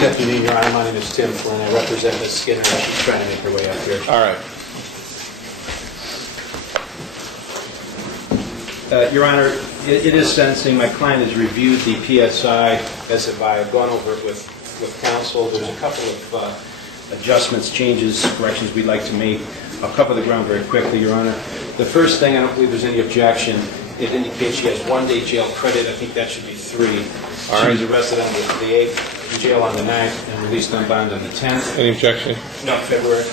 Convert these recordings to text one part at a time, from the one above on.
Good afternoon, Your Honor. My name is Tim Flynn. I represent Ms. Skinner as she's trying to make her way up here. All right. Your Honor, it is sentencing. My client has reviewed the PSI as if I have gone over it with counsel. There's a couple of adjustments, changes, corrections we'd like to make. I'll cover the ground very quickly, Your Honor. The first thing, I don't believe there's any objection. It indicates she has 1 day jail credit. I think that should be 3. All right. She was arrested on the 8th, in jail on the 9th, and released on bond on the 10th. Any objection? No, February.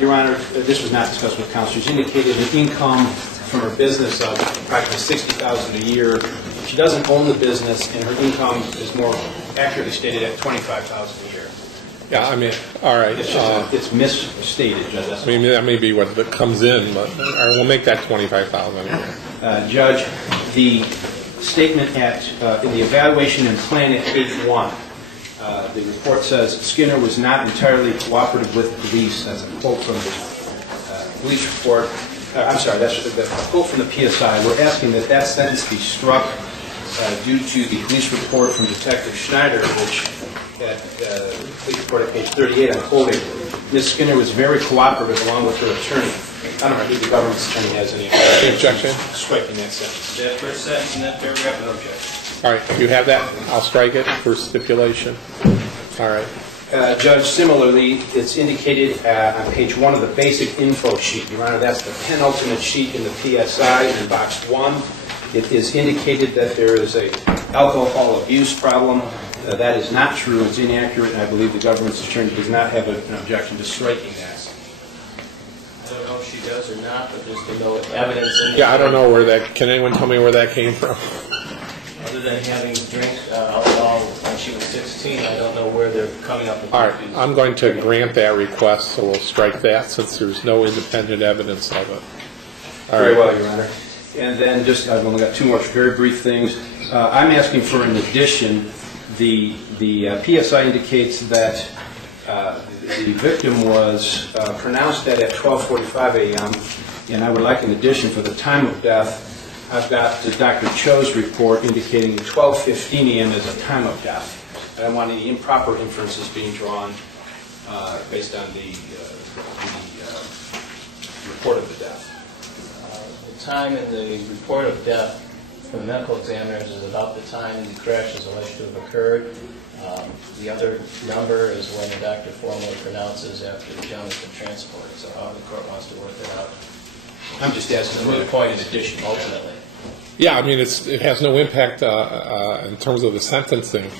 Your Honor, this was not discussed with counsel. She's indicated an income from her business of approximately $60,000 a year. She doesn't own the business, and her income is more accurately stated at $25,000 a year. Yeah, I mean, all right. It's just it's misstated, Judge. I mean, that may be what comes in, but we'll make that $25,000 anyway. Judge, the statement in the evaluation and plan at page 1, the report says Skinner was not entirely cooperative with police. That's a quote from the police report. I'm sorry, that's a quote from the PSI. We're asking that that sentence be struck due to the police report from Detective Schneider, which at the police report at page 38, I'm quoting, Ms. Skinner was very cooperative along with her attorney. I don't know if the government's attorney has any objection. Striking that sentence. That first sentence in that paragraph, no objection. All right, you have that? I'll strike it for stipulation. All right. Judge, similarly, it's indicated on page 1 of the basic info sheet. Your Honor, that's the penultimate sheet in the PSI in box 1. It is indicated that there is a alcohol abuse problem. That is not true. It's inaccurate, and I believe the government's attorney does not have an objection to striking that. I don't know if she does or not, but just to know evidence in Yeah, I don't know where that. Can anyone tell me where that came from? Other than having drinks alcohol when she was 16, I don't know where they're coming up with. All right, I'm going to grant that request, so we'll strike that since there's no independent evidence of it. All right. Very well, Your Honor. And then just, I've only got 2 more very brief things. I'm asking for an addition. The PSI indicates that the victim was pronounced dead at 12:45 a.m., and I would like an addition for the time of death. I've got Dr. Cho's report indicating 12:15 a.m. as a time of death. I don't want any improper inferences being drawn based on the report of the death. The time in the report of death from the medical examiners is about the time the crash is alleged to have occurred. The other number is when the doctor formally pronounces after the gentleman's been transported. So how the court wants to work that out. I'm just asking for a point in addition, ultimately. Yeah, I mean, it has no impact in terms of the sentencing.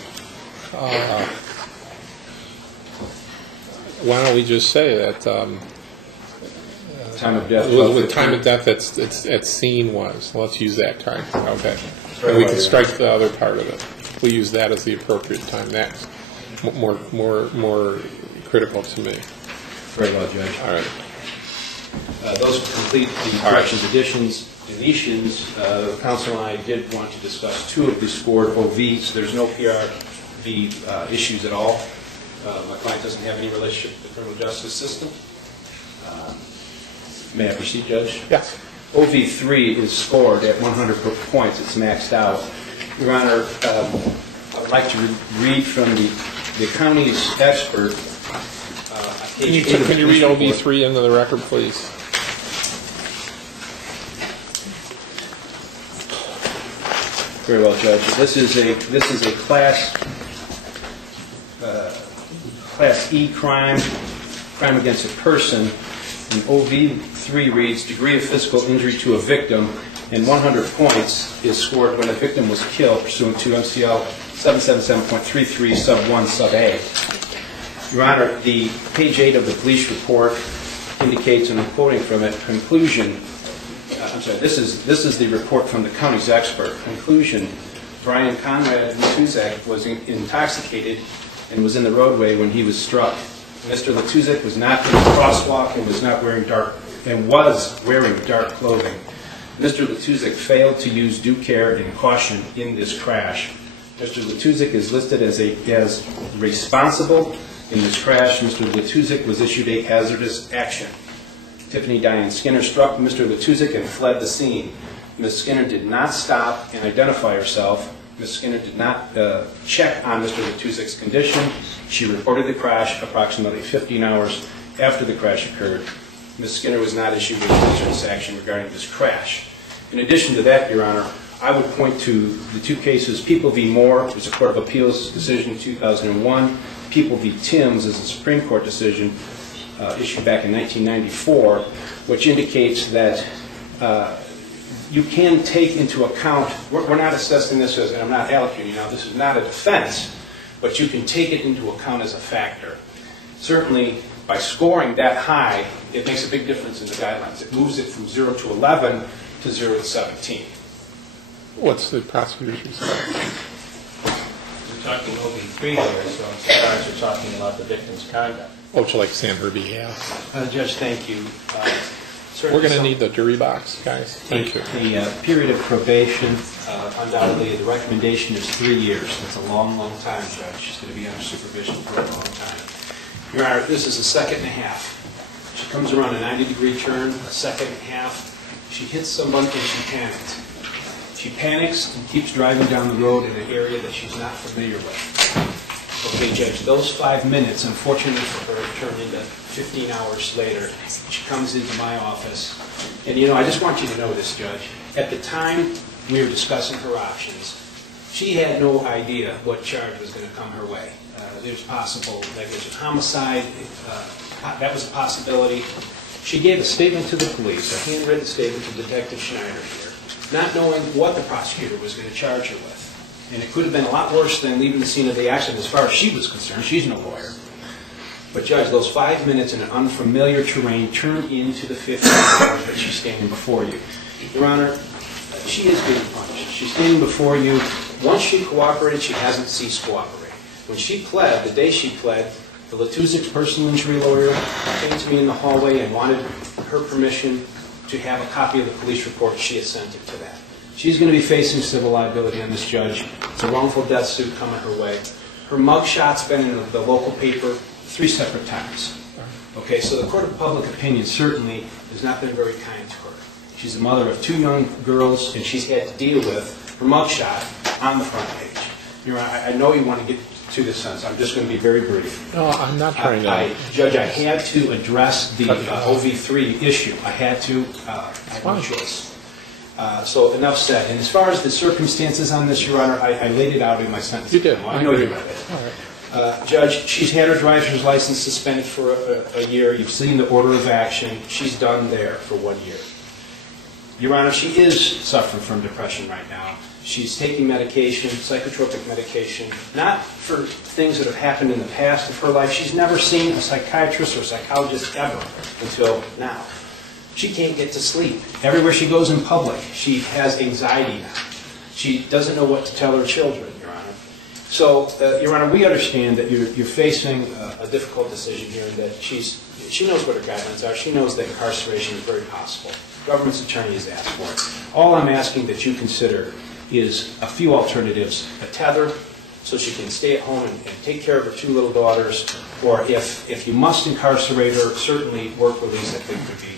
Why don't we just say that time of death? With time of death at scene was. Let's use that time. Okay. And we can strike the other part of it. We use that as the appropriate time next. More critical to me. Very well, Judge. All right. Those complete the corrections, additions, deletions. Counsel and I did want to discuss 2 of the scored OVs. There's no PRV issues at all. My client doesn't have any relationship with the criminal justice system. May I proceed, Judge? Yes. OV3 is scored at 100 points. It's maxed out. Your Honor, I would like to read from the county's expert. Can you read OV3 into the record, please? Very well, Judge. This is a class E crime against a person. And OV3 reads, degree of physical injury to a victim, and 100 points is scored when a victim was killed pursuant to MCL 777.33 sub 1 sub A. Your Honor, the page 8 of the police report indicates, and I'm quoting from it, conclusion. I'm sorry, this is the report from the county's expert. Conclusion, Brian Conrad Letuzek was intoxicated and was in the roadway when he was struck. Mr. Letuzek was not in the crosswalk and was wearing dark clothing. Mr. Letuzek failed to use due care and caution in this crash. Mr. Letuzek is listed as responsible in this crash. Mr. Letuzek was issued a hazardous action. Tiffany Diane Skinner struck Mr. Letuzek and fled the scene. Ms. Skinner did not stop and identify herself. Ms. Skinner did not check on Mr. Letuzik's condition. She reported the crash approximately 15 hours after the crash occurred. Ms. Skinner was not issued with hazardous action regarding this crash. In addition to that, Your Honor, I would point to the two cases, People v. Moore, which was a Court of Appeals decision in 2001. People v. Timms is a Supreme Court decision issued back in 1994, which indicates that you can take into account, we're not assessing this as, and I'm not allocating now, this is not a defense, but you can take it into account as a factor. Certainly, by scoring that high, it makes a big difference in the guidelines. It moves it from 0 to 11 to 0 to 17. What's the prosecutor's response? We're talking OB3 here, so I'm surprised you're talking about the victim's conduct. Oh, would you like to say on her behalf? Judge, thank you. We're going to need the jury box, guys. Thank you. The period of probation, undoubtedly, the recommendation is 3 years. That's a long, long time, Judge. She's going to be under supervision for a long time. Your Honor, this is a second and a half. She comes around a 90-degree turn, a second and a half. She hits someone and she panics. She panics and keeps driving down the road in an area that she's not familiar with. Okay, Judge, those 5 minutes, unfortunately for her, turned into 15 hours later. She comes into my office. And, you know, I just want you to know this, Judge. At the time we were discussing her options, she had no idea what charge was going to come her way. There's possible negligent homicide. That was a possibility. She gave a statement to the police, a handwritten statement to Detective Schneider here, not knowing what the prosecutor was going to charge her with. And it could have been a lot worse than leaving the scene of the accident as far as she was concerned. She's no lawyer. But, Judge, those 5 minutes in an unfamiliar terrain turned into the 15 hours that she's standing before you. Your Honor, she is being punished. She's standing before you. Once she cooperated, she hasn't ceased cooperating. When she pled, the day she pled, the Letuzik's personal injury lawyer came to me in the hallway and wanted her permission to have a copy of the police report. She assented to that. She's going to be facing civil liability on this, Judge. It's a wrongful death suit coming her way. Her mugshot's been in the local paper 3 separate times. Okay, so the Court of Public Opinion certainly has not been very kind to her. She's the mother of 2 young girls, and she's had to deal with her mugshot on the front page. Your Honor, I know you want to get to this sentence. I'm just going to be very brief. No, I'm not trying to. Judge, I had to address the OV3 issue. I had to. I had no choice. So enough said. And as far as the circumstances on this, Your Honor, I laid it out in my sentence. You did. I know you read it. All right. Judge, she's had her driver's license suspended for a year. You've seen the order of action. She's done there for 1 year. Your Honor, she is suffering from depression right now. She's taking medication, psychotropic medication, not for things that have happened in the past of her life. She's never seen a psychiatrist or psychologist ever until now. She can't get to sleep. Everywhere she goes in public, she has anxiety now. She doesn't know what to tell her children, Your Honor. So, Your Honor, we understand that you're facing a difficult decision here, and that she knows what her guidelines are. She knows that incarceration is very possible. The government's attorney has asked for it. All I'm asking that you consider is a few alternatives: a tether, so she can stay at home and take care of her 2 little daughters, or if you must incarcerate her, certainly work release I think could be